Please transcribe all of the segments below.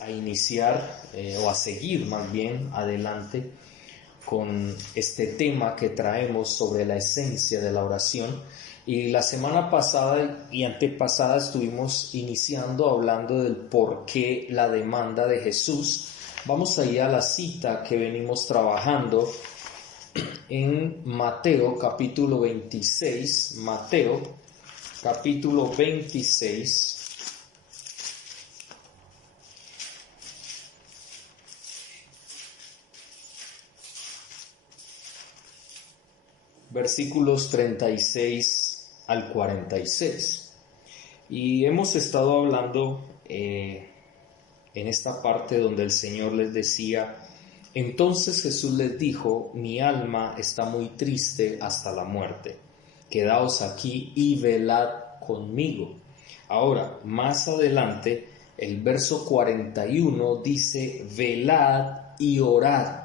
A iniciar o a seguir más bien adelante con este tema que traemos sobre la esencia de la oración. Y la semana pasada y antepasada estuvimos iniciando hablando del por qué la demanda de Jesús. Vamos a ir a la cita que venimos trabajando en Mateo capítulo 26, Mateo capítulo 26. Versículos 36 al 46. Y hemos estado hablando en esta parte donde el Señor les decía: entonces Jesús les dijo, mi alma está muy triste hasta la muerte, quedaos aquí y velad conmigo. Ahora, más adelante, el verso 41 dice, velad y orad,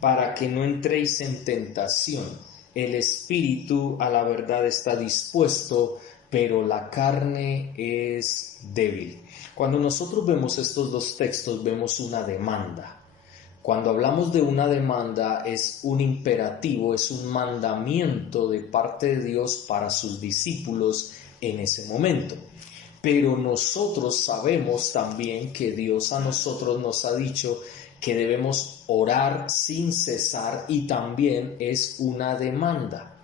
para que no entréis en tentación. El espíritu a la verdad está dispuesto, pero la carne es débil. Cuando nosotros vemos estos dos textos, vemos una demanda. Cuando hablamos de una demanda, es un imperativo, es un mandamiento de parte de Dios para sus discípulos en ese momento. Pero nosotros sabemos también que Dios a nosotros nos ha dicho que debemos orar sin cesar, y también es una demanda.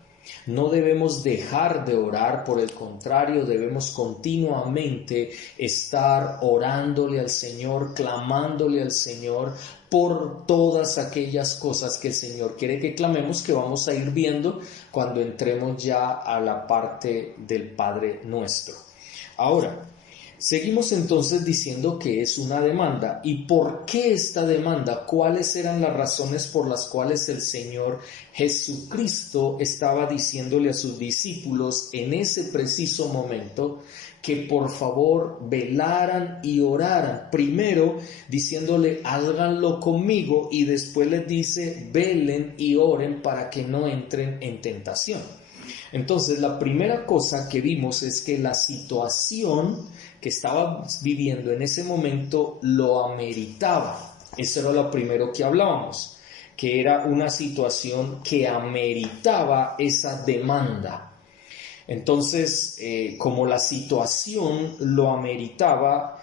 No debemos dejar de orar, por el contrario, debemos continuamente estar orándole al Señor, clamándole al Señor por todas aquellas cosas que el Señor quiere que clamemos, que vamos a ir viendo cuando entremos ya a la parte del Padre Nuestro. Ahora, seguimos entonces diciendo que es una demanda. ¿Y por qué esta demanda? ¿Cuáles eran las razones por las cuales el Señor Jesucristo estaba diciéndole a sus discípulos en ese preciso momento que por favor velaran y oraran? Primero diciéndole, háganlo conmigo, y después les dice, velen y oren para que no entren en tentación. Entonces, la primera cosa que vimos es que la situación que estaba viviendo en ese momento lo ameritaba. Eso era lo primero que hablábamos, que era una situación que ameritaba esa demanda. Entonces, como la situación lo ameritaba,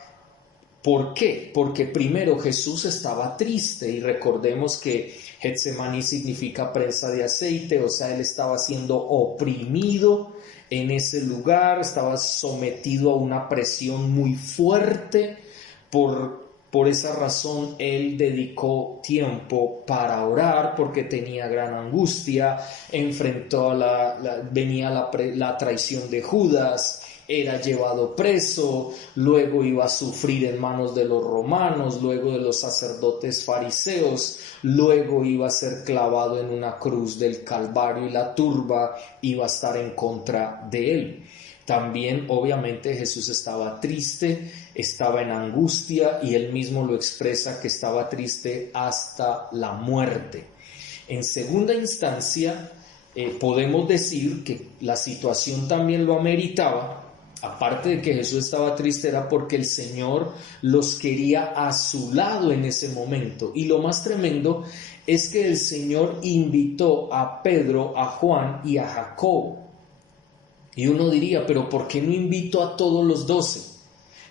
¿por qué? Porque primero Jesús estaba triste, y recordemos que Getsemaní significa prensa de aceite, o sea, él estaba siendo oprimido en ese lugar, estaba sometido a una presión muy fuerte. Por esa razón él dedicó tiempo para orar, porque tenía gran angustia, enfrentó venía la traición de Judas, era llevado preso, luego iba a sufrir en manos de los romanos, luego de los sacerdotes fariseos, luego iba a ser clavado en una cruz del Calvario, y la turba iba a estar en contra de él. También obviamente Jesús estaba triste, estaba en angustia, y él mismo lo expresa que estaba triste hasta la muerte. En segunda instancia, podemos decir que la situación también lo ameritaba. Aparte de que Jesús estaba triste, era porque el Señor los quería a su lado en ese momento. Y lo más tremendo es que el Señor invitó a Pedro, a Juan y a Jacobo. Y uno diría, pero ¿por qué no invitó a todos los 12?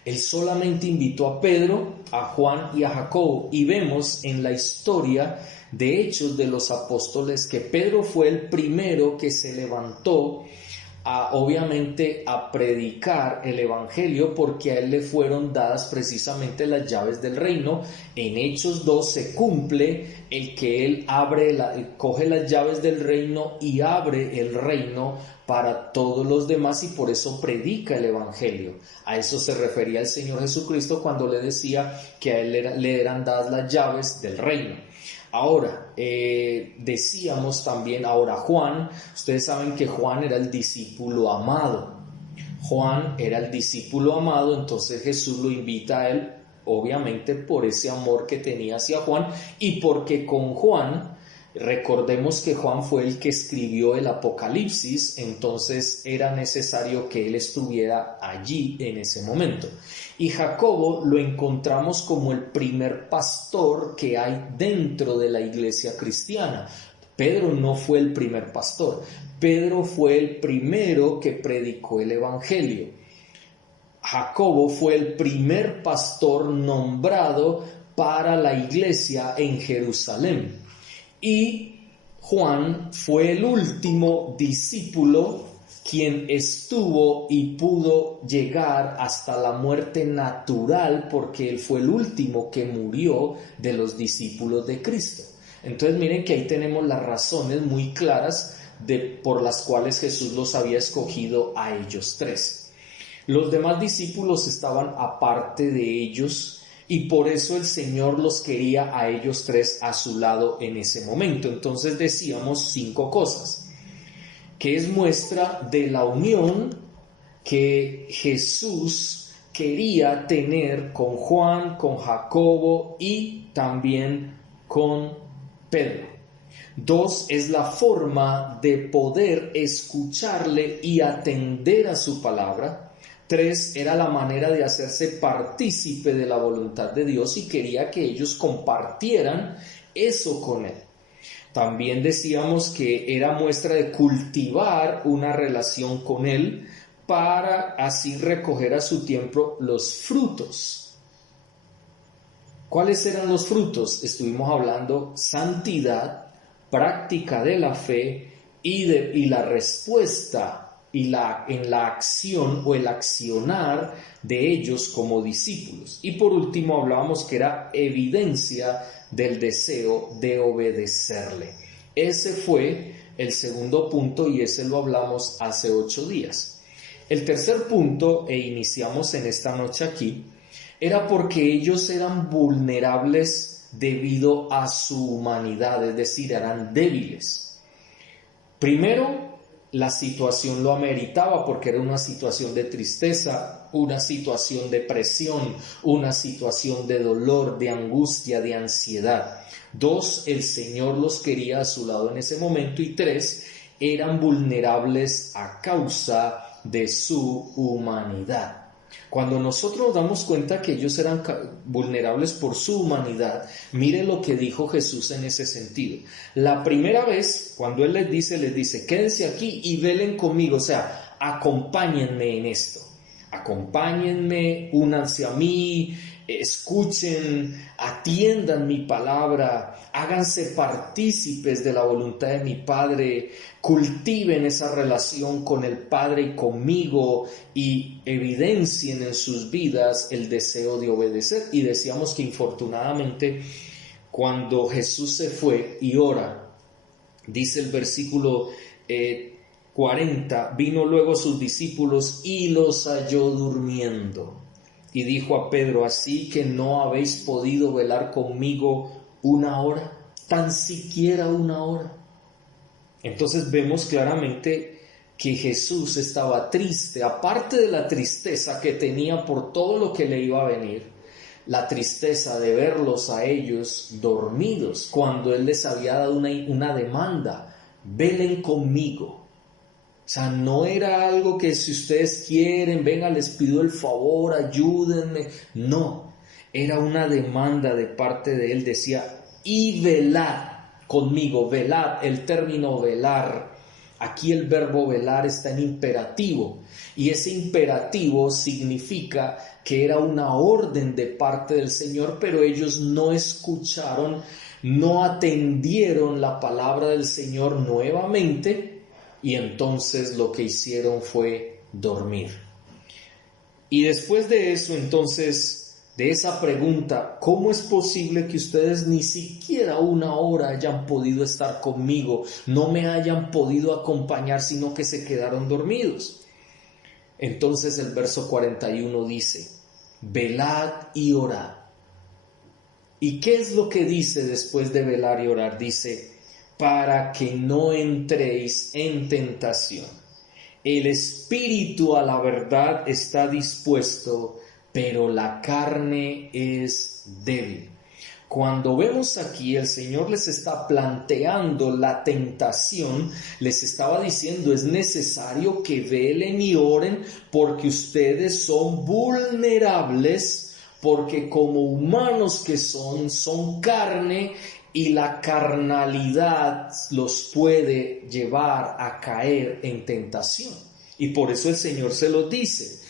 Él solamente invitó a Pedro, a Juan y a Jacobo. Y vemos en la historia de Hechos de los Apóstoles que Pedro fue el primero que se levantó obviamente a predicar el evangelio, porque a él le fueron dadas precisamente las llaves del reino. En Hechos 2 se cumple el que él coge las llaves del reino y abre el reino para todos los demás, y por eso predica el evangelio. A eso se refería el Señor Jesucristo cuando le decía que a él le eran dadas las llaves del reino. Ahora, decíamos también, Juan, ustedes saben que Juan era el discípulo amado. Juan era el discípulo amado, entonces Jesús lo invita a él, obviamente por ese amor que tenía hacia Juan, y porque con Juan Recordemos que Juan fue el que escribió el Apocalipsis, entonces era necesario que él estuviera allí en ese momento. Y Jacobo lo encontramos como el primer pastor que hay dentro de la iglesia cristiana. Pedro no fue el primer pastor, Pedro fue el primero que predicó el evangelio. Jacobo fue el primer pastor nombrado para la iglesia en Jerusalén. Y Juan fue el último discípulo quien estuvo y pudo llegar hasta la muerte natural, porque él fue el último que murió de los discípulos de Cristo. Entonces miren que ahí tenemos las razones muy claras por las cuales Jesús los había escogido a ellos tres. Los demás discípulos estaban aparte de ellos y por eso el Señor los quería a ellos tres a su lado en ese momento. Entonces decíamos 5 cosas, que es muestra de la unión que Jesús quería tener con Juan, con Jacobo y también con Pedro. 2, es la forma de poder escucharle y atender a su palabra. 3, era la manera de hacerse partícipe de la voluntad de Dios y quería que ellos compartieran eso con él. También decíamos que era muestra de cultivar una relación con él para así recoger a su tiempo los frutos. ¿Cuáles eran los frutos? Estuvimos hablando santidad, práctica de la fe y la respuesta en la acción o el accionar de ellos como discípulos. Y por último hablábamos que era evidencia del deseo de obedecerle. Ese fue el segundo punto y ese lo hablamos hace 8 días. El tercer punto, e iniciamos en esta noche aquí, era porque ellos eran vulnerables debido a su humanidad, es decir, eran débiles. Primero, la situación lo ameritaba porque era una situación de tristeza, una situación de presión, una situación de dolor, de angustia, de ansiedad. 2, el Señor los quería a su lado en ese momento. Y 3, eran vulnerables a causa de su humanidad. Cuando nosotros nos damos cuenta que ellos eran vulnerables por su humanidad, mire lo que dijo Jesús en ese sentido. La primera vez, cuando Él les dice, quédense aquí y velen conmigo, o sea, acompáñenme en esto. Acompáñenme, únanse a mí, escuchen, atiendan mi palabra, háganse partícipes de la voluntad de mi Padre, cultiven esa relación con el Padre y conmigo y evidencien en sus vidas el deseo de obedecer. Y decíamos que infortunadamente cuando Jesús se fue y ora, dice el versículo 40, vino luego sus discípulos y los halló durmiendo. Y dijo a Pedro, ¿así que no habéis podido velar conmigo 1 hora? Tan siquiera 1 hora. Entonces vemos claramente que Jesús estaba triste, aparte de la tristeza que tenía por todo lo que le iba a venir, la tristeza de verlos a ellos dormidos, cuando Él les había dado una demanda, velen conmigo. O sea, no era algo que si ustedes quieren, venga, les pido el favor, ayúdenme. No, era una demanda de parte de Él, decía, y velad conmigo, velad, el término velar, aquí el verbo velar está en imperativo, y ese imperativo significa que era una orden de parte del Señor, pero ellos no escucharon, no atendieron la palabra del Señor nuevamente, y entonces lo que hicieron fue dormir. Y después de eso, entonces, de esa pregunta, ¿cómo es posible que ustedes ni siquiera 1 hora hayan podido estar conmigo, no me hayan podido acompañar, sino que se quedaron dormidos? Entonces el verso 41 dice, velad y orad. ¿Y qué es lo que dice después de velar y orar? Dice, para que no entréis en tentación. El espíritu a la verdad está dispuesto, pero la carne es débil. Cuando vemos aquí, el Señor les está planteando la tentación, les estaba diciendo, es necesario que velen y oren porque ustedes son vulnerables, porque como humanos que son carne y la carnalidad los puede llevar a caer en tentación. Y por eso el Señor se los dice,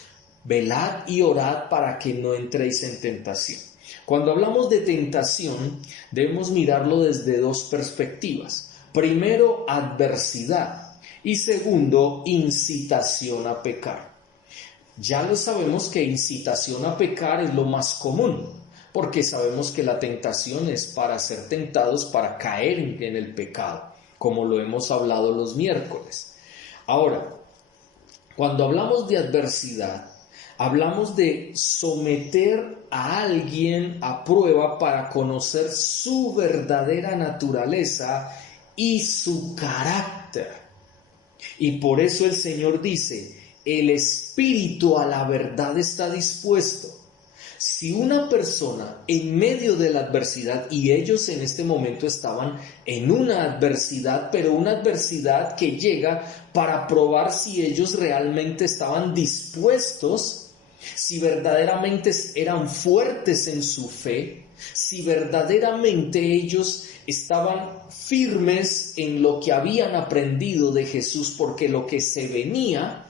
velad y orad para que no entréis en tentación. Cuando hablamos de tentación, debemos mirarlo desde dos perspectivas. Primero, adversidad y segundo, incitación a pecar. Ya lo sabemos que incitación a pecar es lo más común, porque sabemos que la tentación es para ser tentados, para caer en el pecado, como lo hemos hablado los miércoles. Ahora, cuando hablamos de adversidad, hablamos de someter a alguien a prueba para conocer su verdadera naturaleza y su carácter. Y por eso el Señor dice, el espíritu a la verdad está dispuesto. Si una persona en medio de la adversidad, y ellos en este momento estaban en una adversidad, pero una adversidad que llega para probar si ellos realmente estaban dispuestos, si verdaderamente eran fuertes en su fe, si verdaderamente ellos estaban firmes en lo que habían aprendido de Jesús, porque lo que se venía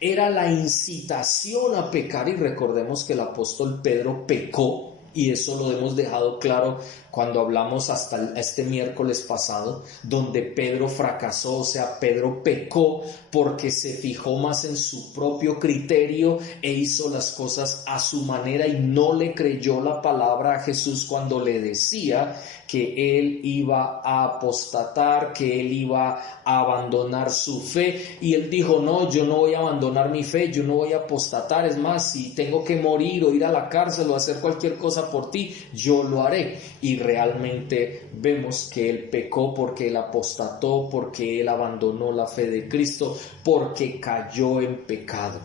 era la incitación a pecar, y recordemos que el apóstol Pedro pecó, y eso lo hemos dejado claro cuando hablamos hasta este miércoles pasado, donde Pedro fracasó, o sea, Pedro pecó porque se fijó más en su propio criterio e hizo las cosas a su manera y no le creyó la palabra a Jesús cuando le decía que él iba a apostatar, que él iba a abandonar su fe, y él dijo, no, yo no voy a abandonar mi fe, yo no voy a apostatar, es más, si tengo que morir o ir a la cárcel o hacer cualquier cosa por ti, yo lo haré. Y realmente vemos que él pecó porque él apostató, porque él abandonó la fe de Cristo, porque cayó en pecado.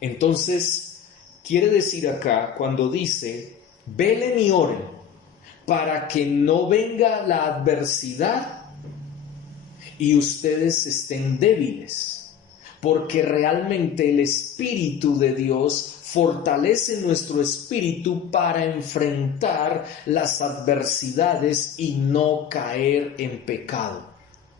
Entonces, quiere decir acá, cuando dice, velen y oren, para que no venga la adversidad y ustedes estén débiles, porque realmente el Espíritu de Dios fortalece nuestro espíritu para enfrentar las adversidades y no caer en pecado.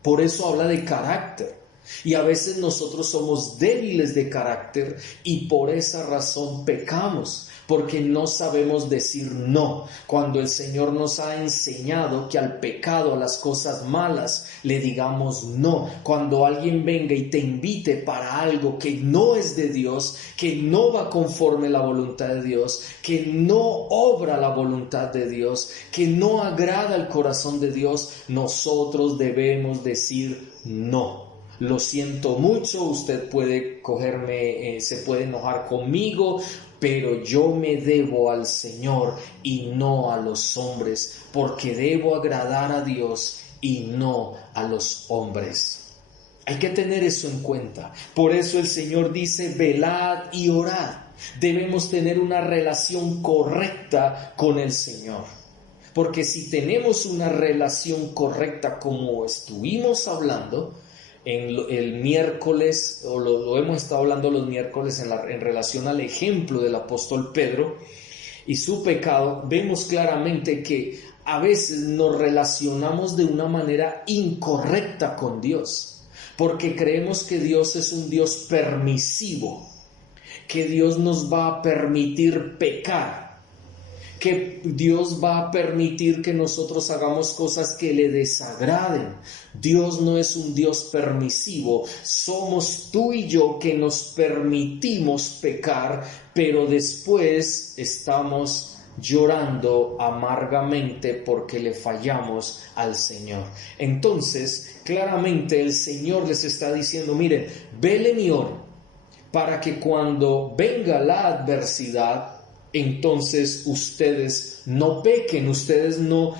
Por eso habla de carácter. Y a veces nosotros somos débiles de carácter y por esa razón pecamos, porque no sabemos decir no, cuando el Señor nos ha enseñado que al pecado, a las cosas malas, le digamos no. Cuando alguien venga y te invite para algo que no es de Dios, que no va conforme la voluntad de Dios, que no obra la voluntad de Dios, que no agrada el corazón de Dios, nosotros debemos decir no. Lo siento mucho, usted puede cogerme, se puede enojar conmigo, pero yo me debo al Señor y no a los hombres, porque debo agradar a Dios y no a los hombres. Hay que tener eso en cuenta. Por eso el Señor dice, velad y orad. Debemos tener una relación correcta con el Señor. Porque si tenemos una relación correcta como estuvimos hablando el miércoles, o lo hemos estado hablando los miércoles en relación al ejemplo del apóstol Pedro y su pecado, vemos claramente que a veces nos relacionamos de una manera incorrecta con Dios, porque creemos que Dios es un Dios permisivo, que Dios nos va a permitir pecar, que Dios va a permitir que nosotros hagamos cosas que le desagraden. Dios no es un Dios permisivo, somos tú y yo que nos permitimos pecar, pero después estamos llorando amargamente porque le fallamos al Señor. Entonces, claramente el Señor les está diciendo, miren, velen y oren, para que cuando venga la adversidad, entonces ustedes no pequen, ustedes no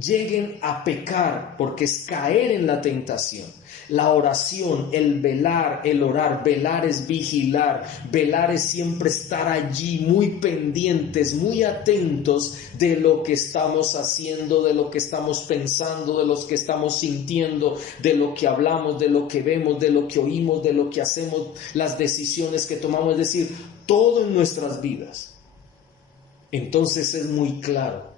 lleguen a pecar, porque es caer en la tentación. La oración, el velar, el orar, velar es vigilar, velar es siempre estar allí muy pendientes, muy atentos de lo que estamos haciendo, de lo que estamos pensando, de lo que estamos sintiendo, de lo que hablamos, de lo que vemos, de lo que oímos, de lo que hacemos, las decisiones que tomamos, es decir, todo en nuestras vidas. Entonces es muy claro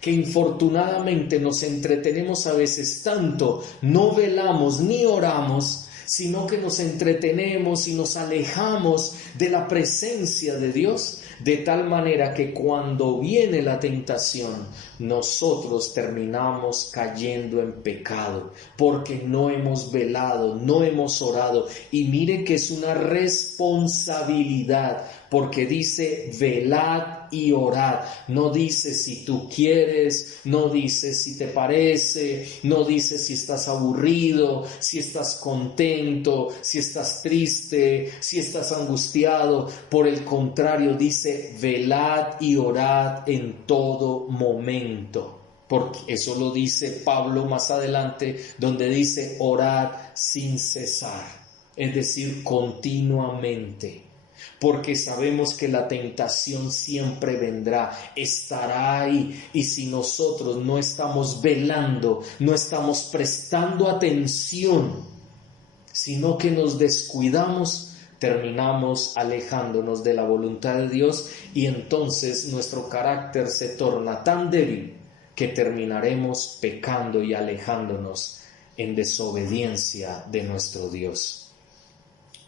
que infortunadamente nos entretenemos a veces tanto, no velamos ni oramos, sino que nos entretenemos y nos alejamos de la presencia de Dios, de tal manera que cuando viene la tentación, nosotros terminamos cayendo en pecado, porque no hemos velado, no hemos orado. Y mire que es una responsabilidad, porque dice velad y orad, no dice si tú quieres, no dice si te parece, no dice si estás aburrido, si estás contento, si estás triste, si estás angustiado. Por el contrario, dice velad y orad en todo momento, porque eso lo dice Pablo más adelante, donde dice orad sin cesar, es decir, continuamente. Porque sabemos que la tentación siempre vendrá, estará ahí, y si nosotros no estamos velando, no estamos prestando atención, sino que nos descuidamos, terminamos alejándonos de la voluntad de Dios, y entonces nuestro carácter se torna tan débil que terminaremos pecando y alejándonos en desobediencia de nuestro Dios.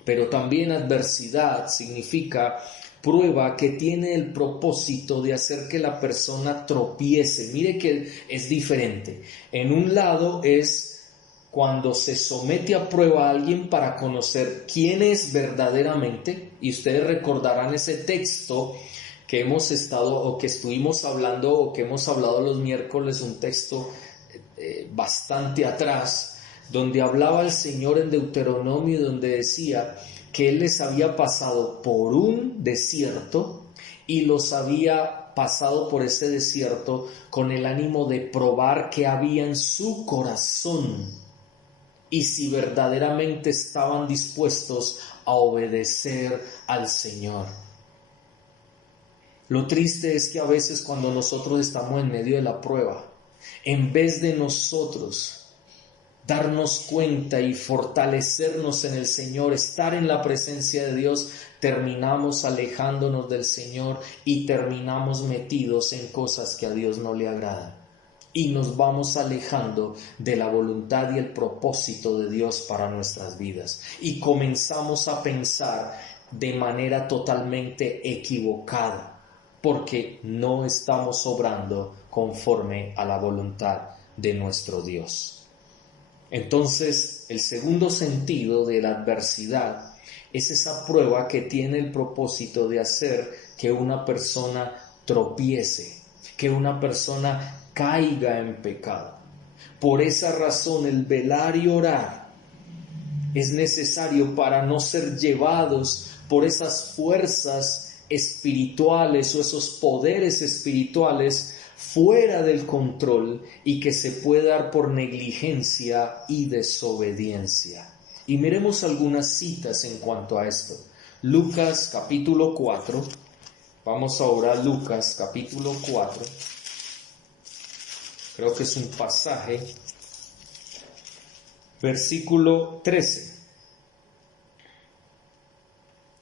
Pero también adversidad significa prueba que tiene el propósito de hacer que la persona tropiece. Mire que es diferente. En un lado es cuando se somete a prueba a alguien para conocer quién es verdaderamente, y ustedes recordarán ese texto que hemos estado o que estuvimos hablando o que hemos hablado los miércoles, un texto bastante atrás, donde hablaba el Señor en Deuteronomio, donde decía que Él les había pasado por un desierto y los había pasado por ese desierto con el ánimo de probar qué había en su corazón y si verdaderamente estaban dispuestos a obedecer al Señor. Lo triste es que a veces cuando nosotros estamos en medio de la prueba, en vez de nosotros darnos cuenta y fortalecernos en el Señor, estar en la presencia de Dios, terminamos alejándonos del Señor y terminamos metidos en cosas que a Dios no le agradan. Y nos vamos alejando de la voluntad y el propósito de Dios para nuestras vidas. Y comenzamos a pensar de manera totalmente equivocada, porque no estamos obrando conforme a la voluntad de nuestro Dios. Entonces, el segundo sentido de la adversidad es esa prueba que tiene el propósito de hacer que una persona tropiece, que una persona caiga en pecado. Por esa razón, el velar y orar es necesario para no ser llevados por esas fuerzas espirituales o esos poderes espirituales fuera del control y que se puede dar por negligencia y desobediencia. Y miremos algunas citas en cuanto a esto. Lucas capítulo 4, vamos ahora a Lucas capítulo 4, creo que es un pasaje, versículo 13.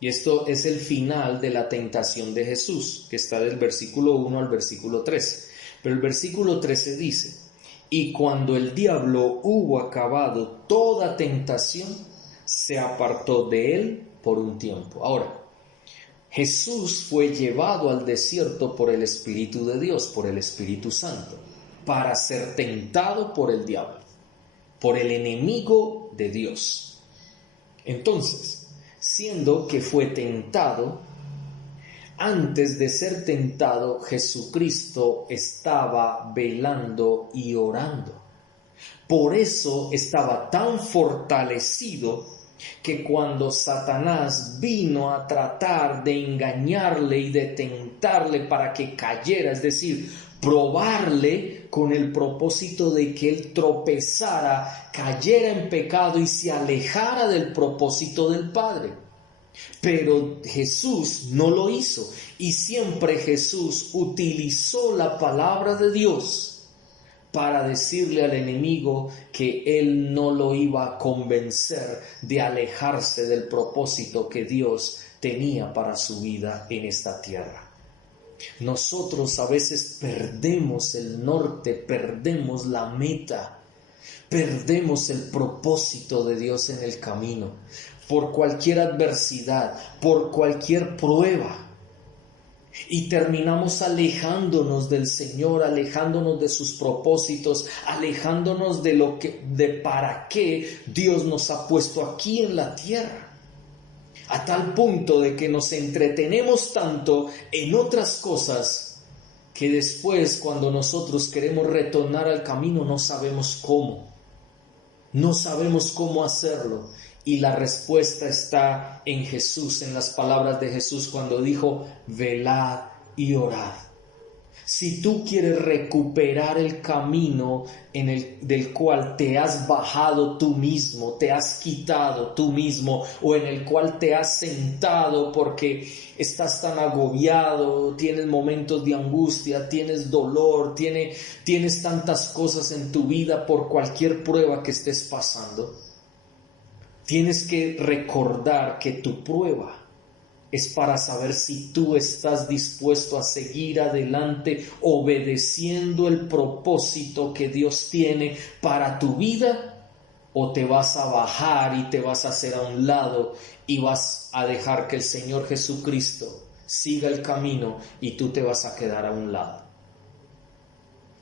Y esto es el final de la tentación de Jesús, que está del versículo 1 al versículo 13. Pero el versículo 13 dice: y cuando el diablo hubo acabado toda tentación, se apartó de él por un tiempo. Ahora, Jesús fue llevado al desierto por el Espíritu de Dios, por el Espíritu Santo, para ser tentado por el diablo, por el enemigo de Dios. Entonces, siendo que fue tentado, antes de ser tentado, Jesucristo estaba velando y orando. Por eso estaba tan fortalecido que cuando Satanás vino a tratar de engañarle y de tentarle para que cayera, es decir, probarle con el propósito de que él tropezara, cayera en pecado y se alejara del propósito del Padre. Pero Jesús no lo hizo, y siempre Jesús utilizó la palabra de Dios para decirle al enemigo que él no lo iba a convencer de alejarse del propósito que Dios tenía para su vida en esta tierra. Nosotros a veces perdemos el norte, perdemos la meta, perdemos el propósito de Dios en el camino, por cualquier adversidad, por cualquier prueba. Y terminamos alejándonos del Señor, alejándonos de sus propósitos, alejándonos de para qué Dios nos ha puesto aquí en la tierra. A tal punto de que nos entretenemos tanto en otras cosas que después, cuando nosotros queremos retornar al camino, no sabemos cómo. No sabemos cómo hacerlo. Y la respuesta está en Jesús, en las palabras de Jesús cuando dijo: velad y orad. Si tú quieres recuperar el camino del cual te has bajado tú mismo, te has quitado tú mismo, o en el cual te has sentado porque estás tan agobiado, tienes momentos de angustia, tienes dolor, tienes tantas cosas en tu vida por cualquier prueba que estés pasando, tienes que recordar que tu prueba es para saber si tú estás dispuesto a seguir adelante obedeciendo el propósito que Dios tiene para tu vida, o te vas a bajar y te vas a hacer a un lado y vas a dejar que el Señor Jesucristo siga el camino y tú te vas a quedar a un lado.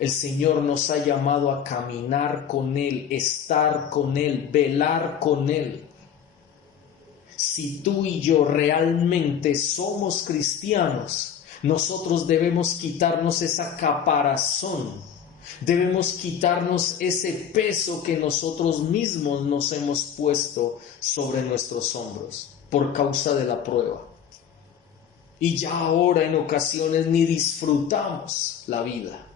El Señor nos ha llamado a caminar con Él, estar con Él, velar con Él. Si tú y yo realmente somos cristianos, nosotros debemos quitarnos esa caparazón, debemos quitarnos ese peso que nosotros mismos nos hemos puesto sobre nuestros hombros por causa de la prueba. Y ya ahora en ocasiones ni disfrutamos la vida,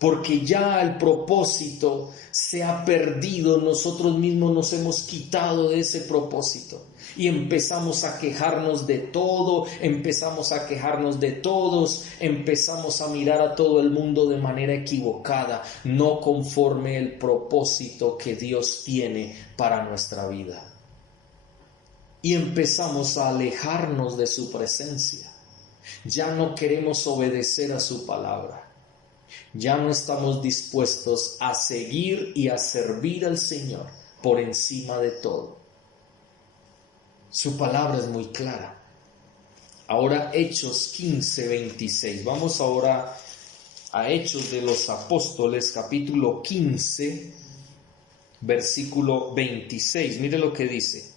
porque ya el propósito se ha perdido, nosotros mismos nos hemos quitado de ese propósito y empezamos a quejarnos de todo, empezamos a quejarnos de todos, empezamos a mirar a todo el mundo de manera equivocada, no conforme el propósito que Dios tiene para nuestra vida. Y empezamos a alejarnos de su presencia, ya no queremos obedecer a su palabra. Ya no estamos dispuestos a seguir y a servir al Señor por encima de todo. Su palabra es muy clara. Ahora Hechos 15:26. Vamos ahora a Hechos de los Apóstoles, capítulo 15, versículo 26. Mire lo que dice.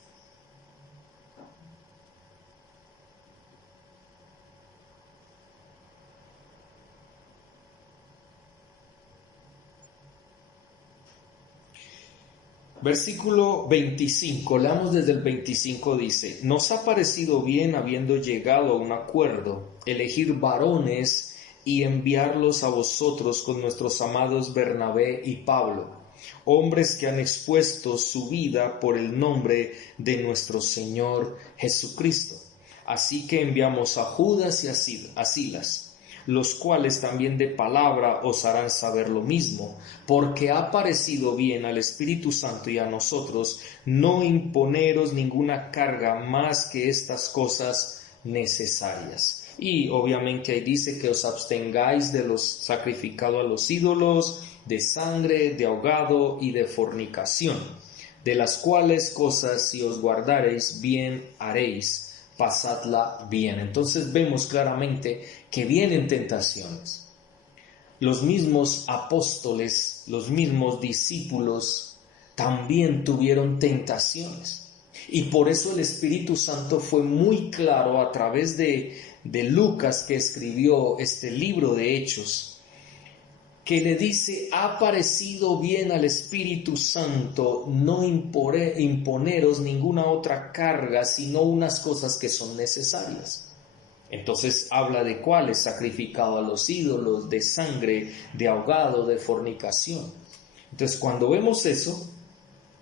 Versículo 25, leamos desde el 25, dice: nos ha parecido bien, habiendo llegado a un acuerdo, elegir varones y enviarlos a vosotros con nuestros amados Bernabé y Pablo, hombres que han expuesto su vida por el nombre de nuestro Señor Jesucristo. Así que enviamos a Judas y a Silas, los cuales también de palabra os harán saber lo mismo, porque ha parecido bien al Espíritu Santo y a nosotros no imponeros ninguna carga más que estas cosas necesarias. Y obviamente ahí dice que os abstengáis de los sacrificados a los ídolos, de sangre, de ahogado y de fornicación, de las cuales cosas si os guardareis bien haréis, pasadla bien. Entonces vemos claramente que vienen tentaciones. Los mismos apóstoles, los mismos discípulos también tuvieron tentaciones. Y por eso el Espíritu Santo fue muy claro a través de Lucas, que escribió este libro de Hechos, que le dice: ha parecido bien al Espíritu Santo no imponeros ninguna otra carga, sino unas cosas que son necesarias. Entonces habla de cuáles: sacrificado a los ídolos, de sangre, de ahogado, de fornicación. Entonces cuando vemos eso,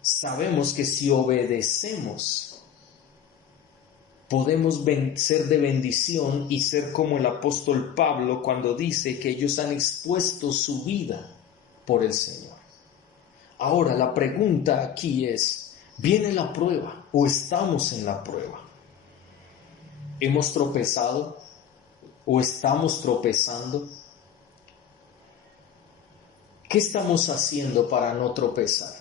sabemos que si obedecemos, podemos ser de bendición y ser como el apóstol Pablo cuando dice que ellos han expuesto su vida por el Señor. Ahora la pregunta aquí es: ¿viene la prueba o estamos en la prueba? ¿Hemos tropezado o estamos tropezando? ¿Qué estamos haciendo para no tropezar?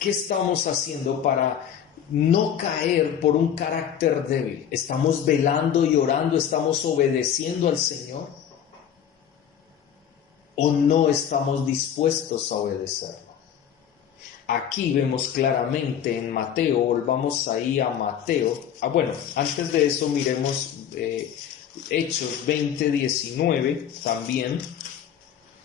¿Qué estamos haciendo para no caer por un carácter débil? ¿Estamos velando y orando? ¿Estamos obedeciendo al Señor? ¿O no estamos dispuestos a obedecerlo? Aquí vemos claramente en Mateo, volvamos ahí a Mateo. Bueno, antes de eso miremos Hechos 20:19 también.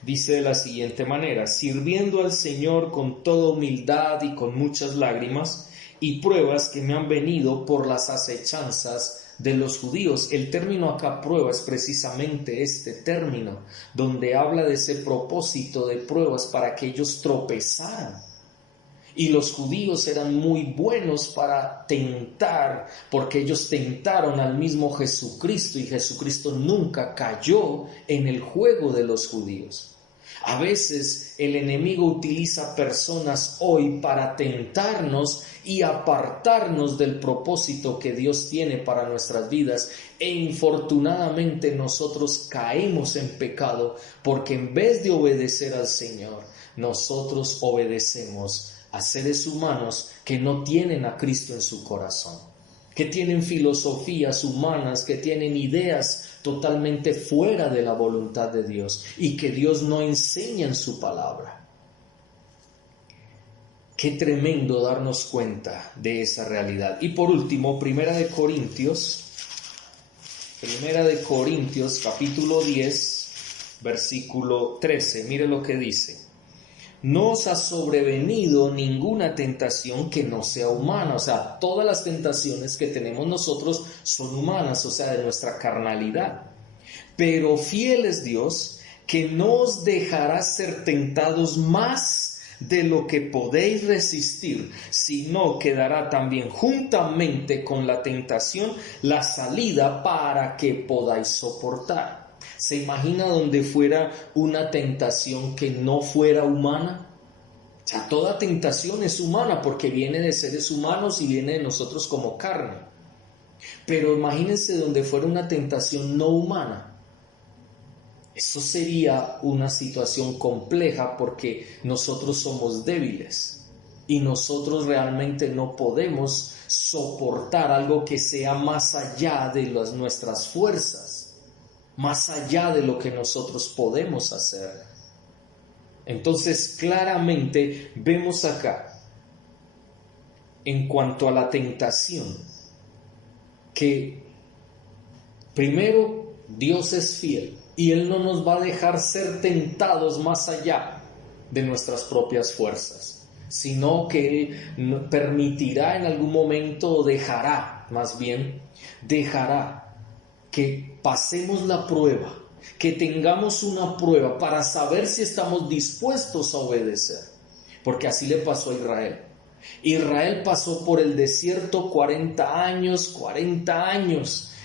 Dice de la siguiente manera: sirviendo al Señor con toda humildad y con muchas lágrimas y pruebas que me han venido por las acechanzas de los judíos. El término acá, prueba, es precisamente este término, donde habla de ese propósito de pruebas para que ellos tropezaran. Y los judíos eran muy buenos para tentar, porque ellos tentaron al mismo Jesucristo y Jesucristo nunca cayó en el juego de los judíos. A veces el enemigo utiliza personas hoy para tentarnos y apartarnos del propósito que Dios tiene para nuestras vidas, e infortunadamente nosotros caemos en pecado porque en vez de obedecer al Señor, nosotros obedecemos a seres humanos que no tienen a Cristo en su corazón, que tienen filosofías humanas, que tienen ideas totalmente fuera de la voluntad de Dios y que Dios no enseña en su palabra. Qué tremendo darnos cuenta de esa realidad. Y por último, Primera de Corintios capítulo 10, versículo 13. Mire lo que dice: no os ha sobrevenido ninguna tentación que no sea humana. O sea, todas las tentaciones que tenemos nosotros son humanas, o sea, de nuestra carnalidad. Pero fiel es Dios, que no os dejará ser tentados más de lo que podéis resistir, sino que dará también juntamente con la tentación la salida para que podáis soportar. ¿Se imagina donde fuera una tentación que no fuera humana? O sea, toda tentación es humana porque viene de seres humanos y viene de nosotros como carne. Pero imagínense donde fuera una tentación no humana. Eso sería una situación compleja porque nosotros somos débiles y nosotros realmente no podemos soportar algo que sea más allá de nuestras fuerzas, más allá de lo que nosotros podemos hacer. Entonces, claramente vemos acá, en cuanto a la tentación, que primero Dios es fiel y Él no nos va a dejar ser tentados más allá de nuestras propias fuerzas, sino que Él permitirá en algún momento, o dejará que pasemos la prueba, que tengamos una prueba para saber si estamos dispuestos a obedecer, porque así le pasó a Israel. Israel pasó por el desierto 40 años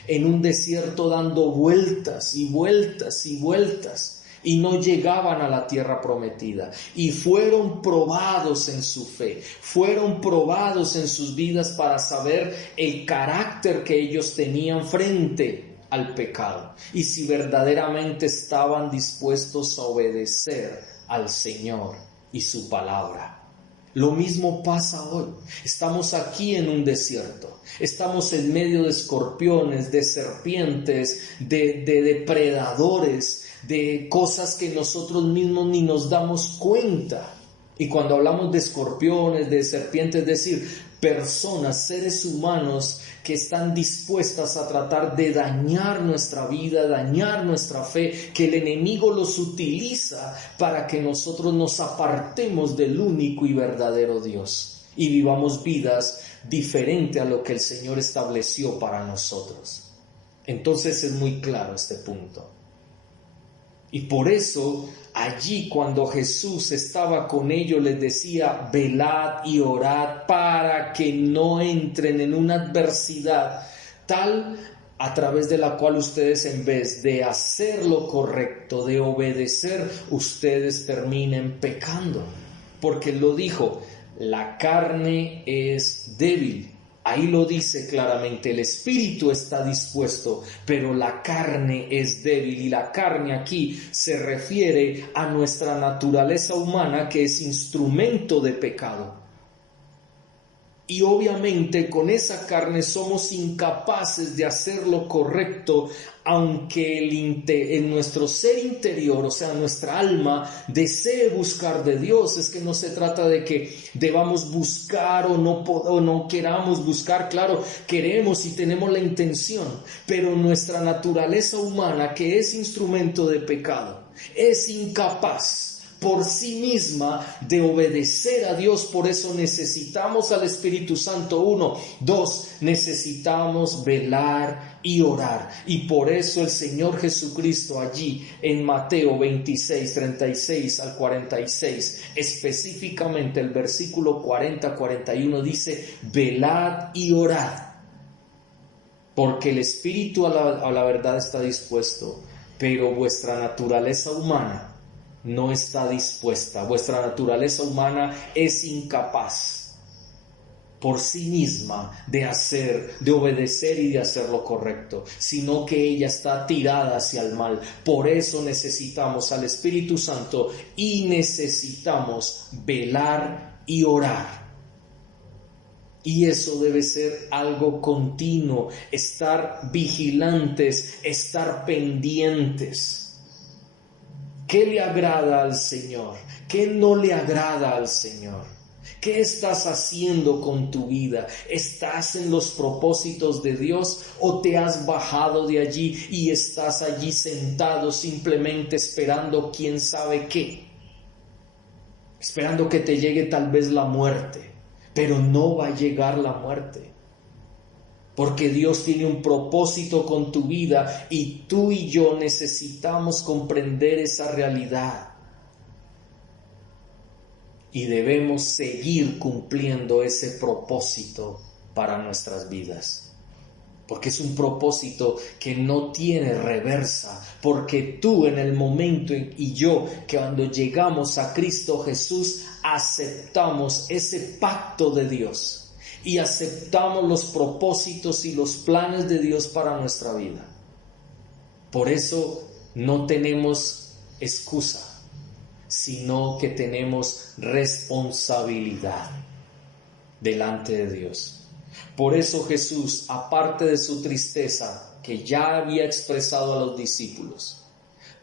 en un desierto dando vueltas y vueltas y vueltas, y no llegaban a la tierra prometida, y fueron probados en su fe, fueron probados en sus vidas para saber el carácter que ellos tenían frente al pecado y si verdaderamente estaban dispuestos a obedecer al Señor y su palabra. Lo mismo pasa hoy. Estamos aquí en un desierto, estamos en medio de escorpiones, de serpientes, de depredadores, de cosas que nosotros mismos ni nos damos cuenta. Y cuando hablamos de escorpiones, de serpientes, es decir, personas, seres humanos que están dispuestas a tratar de dañar nuestra vida, dañar nuestra fe, que el enemigo los utiliza para que nosotros nos apartemos del único y verdadero Dios y vivamos vidas diferentes a lo que el Señor estableció para nosotros. Entonces es muy claro este punto. Y por eso allí cuando Jesús estaba con ellos les decía: velad y orad para que no entren en una adversidad tal a través de la cual ustedes, en vez de hacer lo correcto, de obedecer, ustedes terminen pecando. Porque Él lo dijo: la carne es débil. Ahí lo dice claramente, el espíritu está dispuesto, pero la carne es débil. Y la carne aquí se refiere a nuestra naturaleza humana, que es instrumento de pecado. Y obviamente con esa carne somos incapaces de hacer lo correcto, aunque en nuestro ser interior, o sea, nuestra alma, desee buscar de Dios. Es que no se trata de que debamos buscar o no queramos buscar. Claro, queremos y tenemos la intención, pero nuestra naturaleza humana, que es instrumento de pecado, es incapaz por sí misma de obedecer a Dios. Por eso necesitamos al Espíritu Santo. 1, 2, necesitamos velar y orar. Y por eso el Señor Jesucristo allí en Mateo 26, 36 al 46, específicamente el versículo 40-41 dice: velad y orad, porque el espíritu a la verdad está dispuesto, pero vuestra naturaleza humana no está dispuesta. Vuestra naturaleza humana es incapaz por sí misma de obedecer y de hacer lo correcto, sino que ella está tirada hacia el mal. Por eso necesitamos al Espíritu Santo y necesitamos velar y orar. Y eso debe ser algo continuo, estar vigilantes, estar pendientes. ¿Qué le agrada al Señor? ¿Qué no le agrada al Señor? ¿Qué estás haciendo con tu vida? ¿Estás en los propósitos de Dios o te has bajado de allí y estás allí sentado simplemente esperando quién sabe qué? Esperando que te llegue tal vez la muerte, pero no va a llegar la muerte. Porque Dios tiene un propósito con tu vida y tú y yo necesitamos comprender esa realidad. Y debemos seguir cumpliendo ese propósito para nuestras vidas. Porque es un propósito que no tiene reversa. Porque tú en el momento y yo, que cuando llegamos a Cristo Jesús, aceptamos ese pacto de Dios. Y aceptamos los propósitos y los planes de Dios para nuestra vida. Por eso no tenemos excusa, sino que tenemos responsabilidad delante de Dios. Por eso Jesús, aparte de su tristeza que ya había expresado a los discípulos,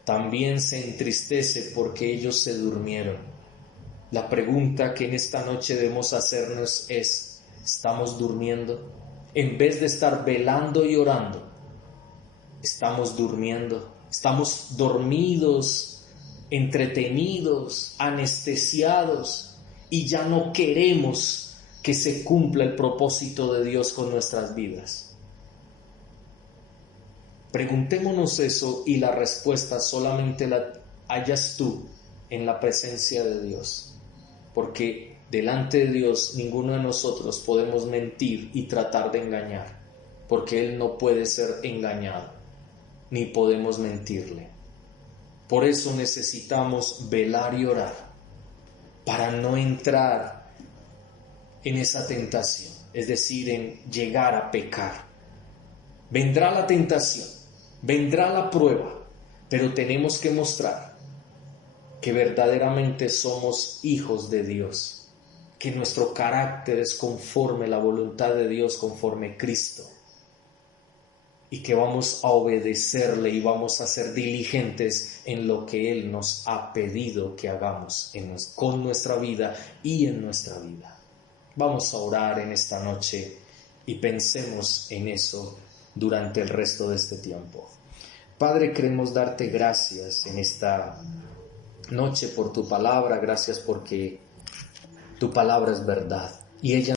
también se entristece porque ellos se durmieron. La pregunta que en esta noche debemos hacernos es: ¿estamos durmiendo? En vez de estar velando y orando, ¿estamos durmiendo? ¿Estamos dormidos, entretenidos, anestesiados y ya no queremos que se cumpla el propósito de Dios con nuestras vidas? Preguntémonos eso y la respuesta solamente la hallas tú en la presencia de Dios, porque delante de Dios ninguno de nosotros podemos mentir y tratar de engañar, porque Él no puede ser engañado, ni podemos mentirle. Por eso necesitamos velar y orar, para no entrar en esa tentación, es decir, en llegar a pecar. Vendrá la tentación, vendrá la prueba, pero tenemos que mostrar que verdaderamente somos hijos de Dios, que nuestro carácter es conforme a la voluntad de Dios, conforme Cristo, y que vamos a obedecerle y vamos a ser diligentes en lo que Él nos ha pedido que hagamos con nuestra vida y en nuestra vida. Vamos a orar en esta noche y pensemos en eso durante el resto de este tiempo. Padre, queremos darte gracias en esta noche por tu palabra. Gracias porque tu palabra es verdad y ella